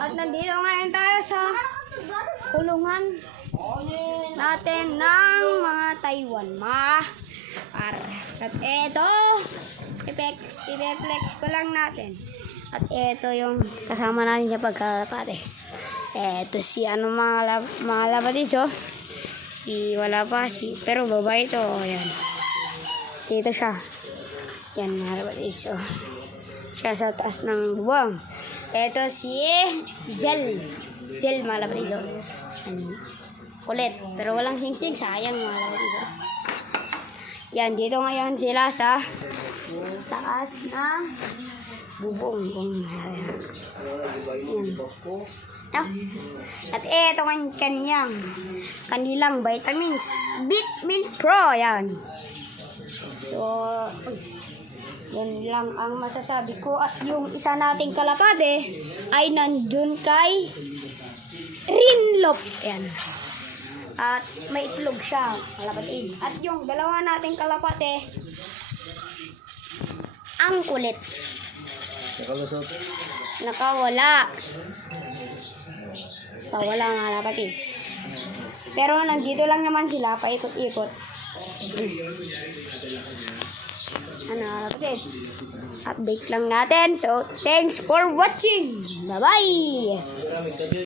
At nandito ngayon tayo sa kulungan natin ng mga Taiwan At eto, i-flex ko lang natin. At eto yung kasama natin sa pagkalapate. Eto si mga labatis, oh. Wala pa, pero babae ito, ayan. Dito siya. Yan, mga labatis, oh. Siya sa taas ng buwang. Eto si Zel, mga labatis, oh. Kulit, pero walang singsing, sayang, mga labatis, oh. Yan, dito ngayon sila sa taas ng bubong. Yan. At eto kanilang vitamins, Bitmin Pro, yan. So, yan lang ang masasabi ko. At yung isa nating kalapate ay nandun kay Rinlop, yan. At may itlog siya, kalapatid. At yung dalawa nating kalapate, ang kulit. Nakawala nga, kalapatid. Pero nandito lang naman sila, paikot-ikot. Kalapatid. Update lang natin. So, thanks for watching. Bye-bye!